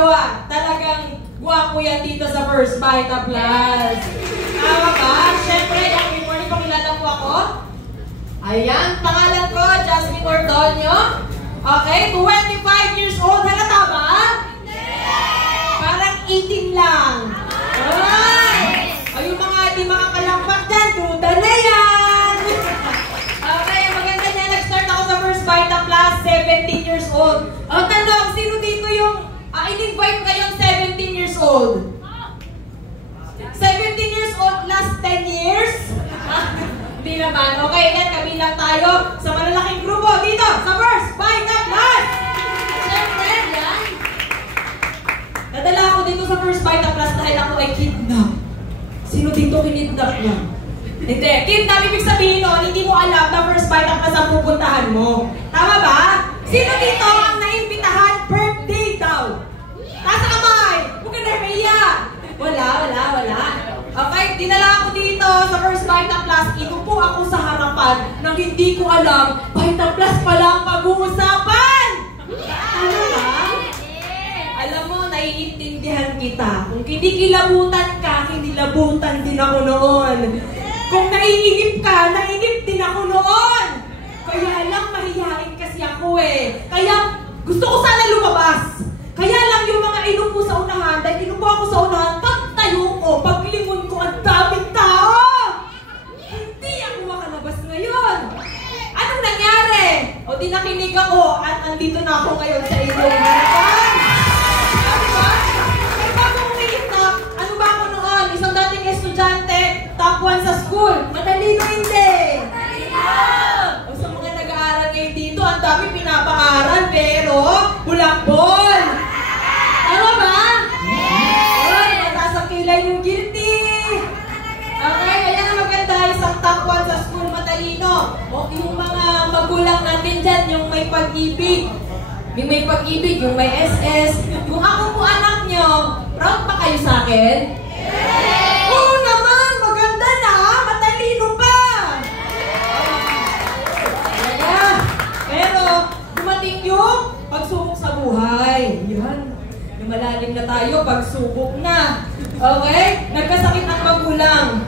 magagawa. Talagang guwapo yan dito sa First Vita Plus. Tama ba? Siyempre, yung before ipakilala po ako. Ayan, pangalan ko, Jasmine Ordonio. Okay, 25 years old. Halata ba? Parang 18 lang. Alright! O yung mga di makakalampak dyan, duda na yan! Okay, maganda niya. Nag-start ako sa First Vita Plus, 17 years old. O tanong, sino dito yung in-invite kayong 17 years old? 17 years old, last 10 years? Hindi naman. Okay, yan, kabilang tayo sa malalaking grupo dito sa First Vita Plus! Siyempre, yan. Nadala ako dito sa First Vita Plus dahil ako ay kidnap. Sino dito kinidnap niya? Hindi. Kidnap, ibig sabihin nun, hindi mo alam na First Vita Plus ang pupuntahan mo. Tama ba? Sino dito ang naimbitahan birthday daw? Nasa kamay! Huwag ka na maiya! Wala. Okay, dinala ako dito sa First Vita Plus. Inupo ako sa harapan nang hindi ko alam, Vita Plus pala ang pag-uusapan! Ano ba? Alam mo, naiintindihan kita. Kung kinikilabutan ka, kinilabutan din ako noon. Kung naiinip ka, nainip din ako noon. Kaya lang, mahihain kasi ako eh. Kaya, gusto ko sana lumabas. Kaya lang yung mga inupo sa unahan, dahil inupo ako sa unahan, pagtayo ko, paglingon ko, ang daming tao! Hindi ako makalabas ngayon. Anong nangyari? O di nakinig ako at nandito na ako ngayon sa inyong harapan. Diba? Pero bago umiitak, ano ba ako noon? Isang dating estudyante, top 1 sa school. Matalino hindi. O sa mga nag-aaral ngayon dito, ang dami pinapaaral, pero bulak-bol. Tama ba? Yes! Mataas ang kilay yung guilty. Okay, kaya na maganda, isang top 1 sa school, matalino. O yung mga magulang natin dyan, yung may pag-ibig. Yung may pag-ibig, yung may SS. Kung ako po anak nyo, proud pa kayo sa akin? Yes! Oo naman, maganda na, matalino pa. Kaya, pero dumating yung pagsubok sa buhay. Yan. Malalim na tayo, pagsubok na. Okay? Nagkasakit ang magulang.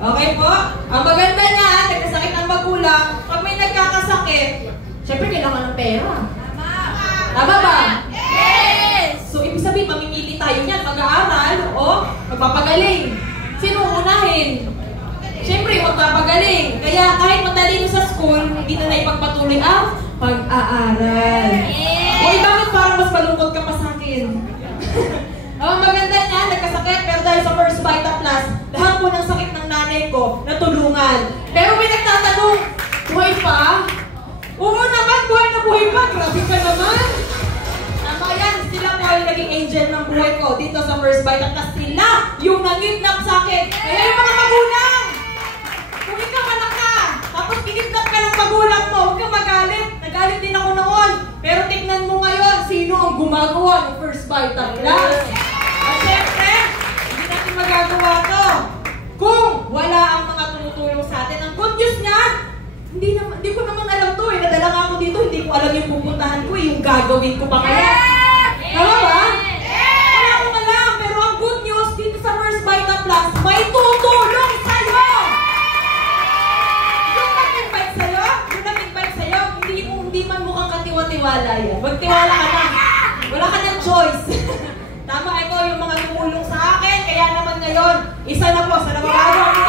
Okay po? Ang maganda niya, nagkasakit ang magulang, pag may nagkakasakit, syempre kailangan ng pera. Tama ba? Yes! So, ibig sabihin, mamimili tayo niyan, mag-aaral o magpapagaling. Sino unahin? Syempre, magpapagaling. Kaya kahit matalino sa school, hindi na naipagpatuloy ang pag-aaral. O bakit parang mas malungkot ka pa sa akin? Ang maganda niya, nagkasakit, pero dahil sa First Vita Plus, lahat po ng sakit ng nanay ko, natulungan. Pero may nagtatanong, buhay pa? Oo naman, buhay na buhay pa. Grabe ka naman. Tama yan, sila po yung naging angel ng buhay ko dito sa First Vita Plus. Sila yung nangidnap sa akin. Kaya yung mga magulang, kung ikaw anak ka, tapos kinidnap ka ng magulang mo, huwag kang magalit. Nagalit din ako noon. Pero tignan mo ngayon, sino ang gumagawa ng First Vita Plus? At syempre, hindi natin magagawa to kung wala ang mga tumutulong sa atin. Ang good news nga, hindi ko naman alam to eh. Nadala nga ako dito, hindi ko alam yung pupuntahan ko eh. Yung gagawin ko pa kaya. Tama ba? Wala akong alam. Pero ang good news, dito sa First Vita Plus, may tutulong sa'yo! Hindi man mukhang katiwa-tiwala yan. Magtiwala ka na. Wala ka ng choice. Tama, ito yung mga tumulong sa akin. Kaya naman ngayon, isa na po sa nababagawa ko.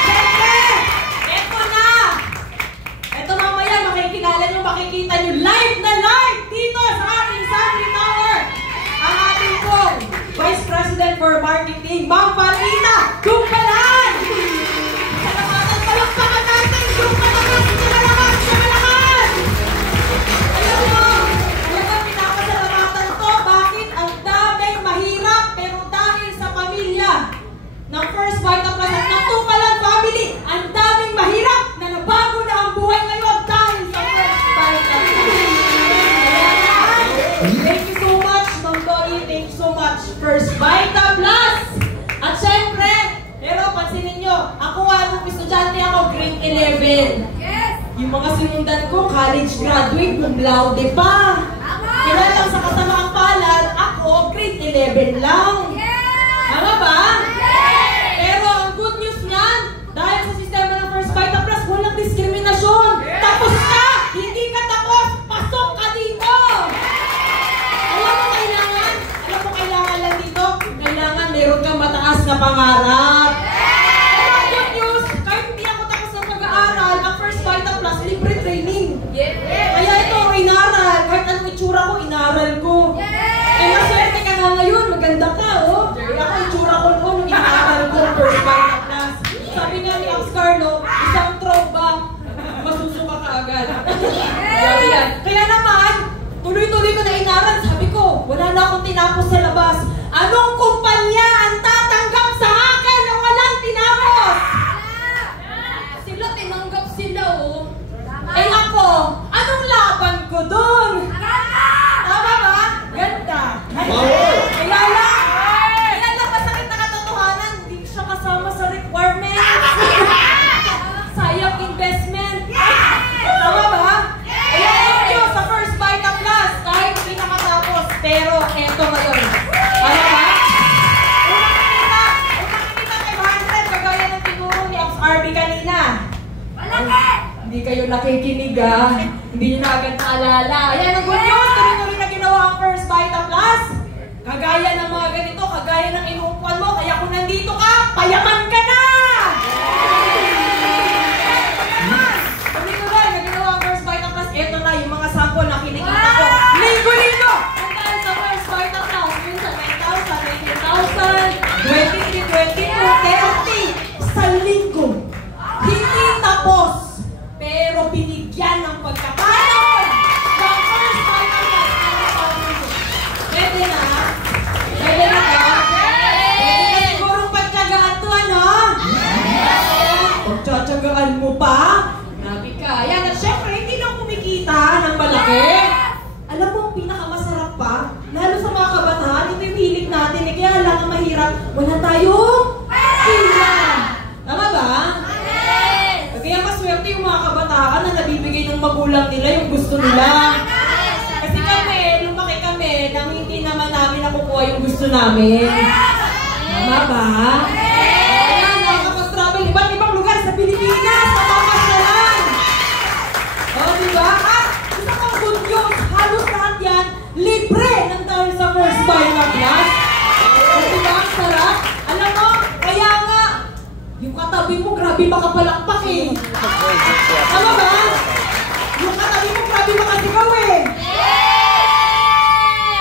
Siyempre! Ito na! Ito mamaya, makikilala nyo, makikita nyo live na live dito sa ating Sunday Tower. Ang ating pong Vice President for Marketing, Ma'am Farina Dumpalan! Salamatan, palakpakan natin! Dumpalan! ng First Vita Plus at ng Dumpalan family, ang daming mahirap na nabago na ang buhay ngayon dahil sa First Vita Plus. Thank you so much, Ma'am Dolly. Thank you so much, First Vita Plus. At syempre, pero pansinin nyo, ako nung estudyante ako, grade 11. Yes! Yung mga sinundan ko, college graduate, cum laude pa. Kaya lang sa kasamaang palad, ako, grade 11 lang. Tama ba? Pero ang good news niyan, dahil sa sistema ng First Vita Plus, walang diskriminasyon. Tapos ka! Hindi ka tapos! Pasok ka dito! Alam mo kailangan lang dito? Kailangan meron kang mataas na pangarap. Ang good news, kahit hindi ako tapos ng pag-aaral, ang First Vita Plus, libre training. Kaya ito, inaral. Kahit anong itsura ko, inaral ko. Eh, maswerte ka na ngayon. Maganda ka, oh. Kaya ako, itsura ko noon, nung inaral ko, First Vita Plus. Sabi nga ni Ax Carlo, isang trova, masusuka ka agad. Kaya naman, tuloy-tuloy ko na inaral. Sabi ko, wala na akong tinapos sa labas. Anong kumpanya ang tatanggap sa akin na walang tinapos? Sila, tinanggap sila, oh. Eh ako, anong laban ko dun? Tama ba? Ganda. Kaya lang masakit na katotohanan, hindi siya kasama sa requirements. Sayang investment. Tama ba? Kaya thank you sa First Vita Plus, kahit hindi nakatapos. Pero eto ngayon. Tama ba? Unang-kita kay Hunter, kagaya ng tinuro ni Ops RB kanina. Hindi kayo nakikinig, ah. Hindi nyo na agad naalala. Ayan ang good news. Tuloy-tuloy na ginawa ang First Vita Plus. Kagaya ng mga ganito, kagaya ng inuupuan mo. Kaya kung nandito ka, payaman ka na! Tuloy-tuloy na ginawa ang First Vita Plus. Ito na yung mga sample na kinikita ko. Linggo-linggo! Hanggang sa First Vita Plus. Yun sa 10,000, 19,000, 23, 22, 30. Sa linggo. Hindi tapos. Pero binigyan ng pagkakaroon ng First Vita Plus. Pwede na? Pwede na ka? Pwede ka sigurong pagtsagaan to, ano? Pagtsatsagaan mo pa? Grabe ka. Yan, at syempre, hindi lang kumikita ng malaki. Alam mo, ang pinakamasarap pa, lalo sa mga kabataan, ito yung hilig natin. Eh, kaya lang ang mahirap, wala tayong hila. Tama ba? Kaya maswerte yung mga kabataan na nabibigay ng magulang nila yung gusto nila. Kasi kami, lumaki kami nang hindi naman namin nakukuha yung gusto namin. Tama ba? Ayan, nakakapag-travel iba't ibang lugar sa Pilipinas, napapasyalan. O, diba? At isa pang good news, halos lahat yan, libre ng dahil sa First Vita Plus. O, diba? Ang sarap. Alam mo, kaya nga, yung katabi mo, grabe makapalakpak eh. Tama ba? Yung katabi mo, grabe makasigaw eh.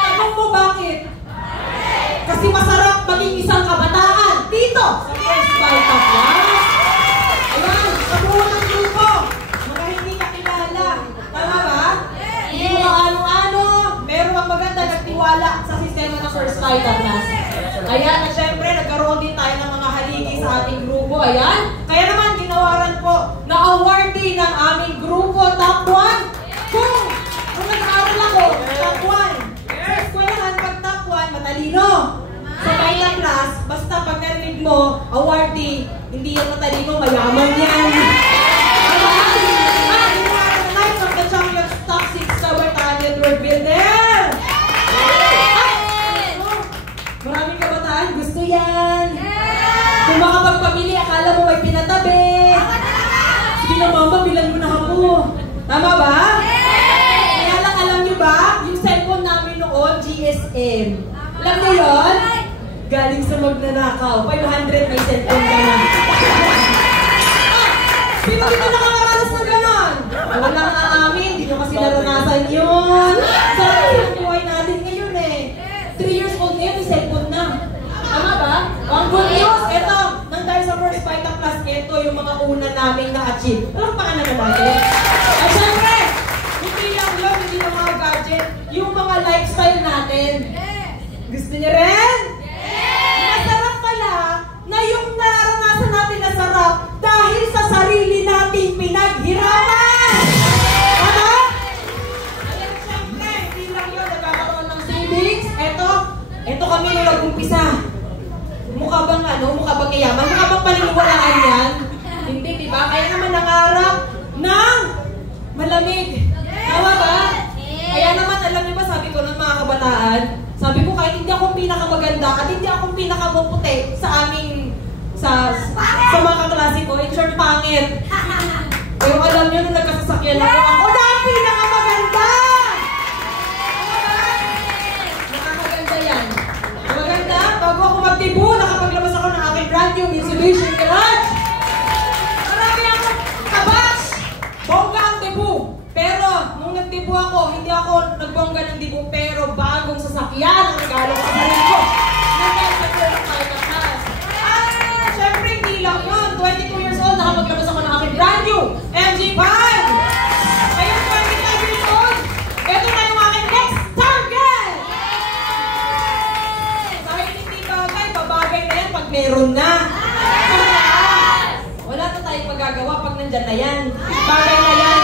Tanong mo bakit? Kasi masarap maging isang kabataan dito sa First Vita Plus. Ayan, sa buo ng grupo, mga hindi kakilala. Tama ba? Hindi mo ano-ano, pero ang maganda nagtiwala sa sistema ng First Vita Plus. Ayan, at syempre, nagkaroon din tayo ng mga haligi sa ating grupo. Ayan. Kaya naman, ginawaran po na awardee ng aming grupo, top 1. Kung nag-aaral ako, top 1. Sa eskwelahan, pag top 1, matalino. Sa Vita Plus, basta pag narinig mo, awardee, hindi yan matalino, mayaman yan. Knights of the Champions Top 6 sa Battalion World Builder. Maraming kabataan, gusto yan. Kung makapagpamili, akala mo may pinatabi. Sige na mama, bilan mo na ako. Tama ba? Kaya lang alam nyo ba, yung cellphone namin noon, GSM. Alam nyo yun? Galing sa magnanakaw. 500 may cellphone ka na. Sino dito nakakaranas na ganon? Walang aamin, di nyo kasi naranasan yun. Sarap yung buhay natin ngayon eh. 3 years old ngayon, may cellphone na. Tama ba? Ang good news, ito, nang dahil sa First Vita Plus, ito yung mga una namin na-achieve. Alam pa ka na natin? At syempre, hindi lang yun, hindi yung mga gadget, yung mga lifestyle natin. Gusto niyo rin? Masarap pala na yung nararanasan natin na sarap dahil sa sarili nating pinaghirapan. Ano? Ayan, syempre, hindi lang yun, nagkakaroon ng savings. Ito kami nung nag-umpisa. Mukha bang yayaman? Mukha bang paniniwalaan yan? Hindi, diba? Kaya naman nangarap ng malamig. Tama ba? Kaya naman, alam niyo ba, sabi ko, pinakamaganda at hindi ako pinakamuputi sa aming sa mga kaklase ko. In short, pangit. Pero alam niyo, nung nagkasasakyan ako na ang pinakamaganda! Nakakaganda yan. Maganda, bago ako magtibo, nakapaglabas ako ng aking brand new Mitsubishi Garage. Marami akong kabash! Bongga ang tibo. Pero, nung nagtibo ako, hindi ako nagbongga ng tibo, pero bagong sasakyan ang regalo ko sa sarili ko. Siyempre, hindi lang yun. 22 years old, nakapaglabas ako ng aking brand new MG5! Ngayon, 25 years old, ito na yung aking next target! Kahit hindi bagay, babagay na yan pag meron na. Wala na tayong magagawa pag nandyan na yan. Bagay na yan.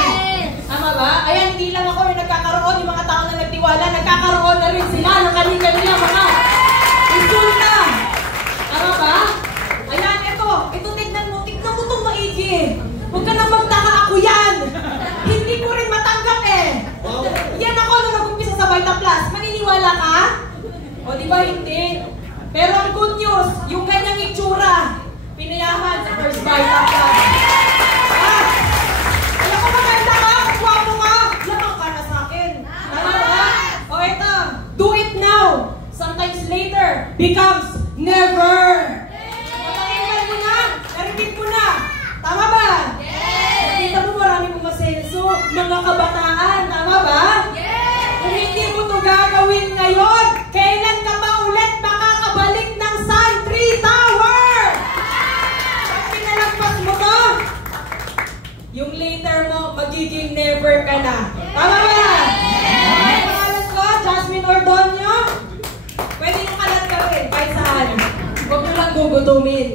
Tama ba? Ayan, hindi lang ako yung nagkakaroon, yung mga tao na nagtiwala, nagkakaroon na rin sila ng kanilang mga insulta. Tama ba? Ayan, ito tignan mo itong maigi. Huwag ka nang magtaka, ako yan. Hindi ko rin matanggap eh. Yan ako nung nag-umpisa sa Vita Plus. Maniniwala ka? O di ba hindi? Pero ang good news, yung ganyang itsura, pinayaman sa first Vita Plus. Alam ko maganda ka, gwapo ka, lamang ka na sa akin. Tama ba? O ito, do it now. Sometimes later becomes never. Narinig mo na. Tama ba? Yes! Nakita mo marami kong masenso. Mga kabataan. Tama ba? Yes! Kung hindi mo ito gagawin ngayon, kailan ka ba ulit makakabalik ng Sun 3 Tower? Pag pinalagpas mo to, yung later mo, magiging never ka na. Tama ba? Yes! Pangalan ko, Jasmine Ordonio. Pwede yung kalat ka rin, kahit saan. Huwag nyo lang gugutumin.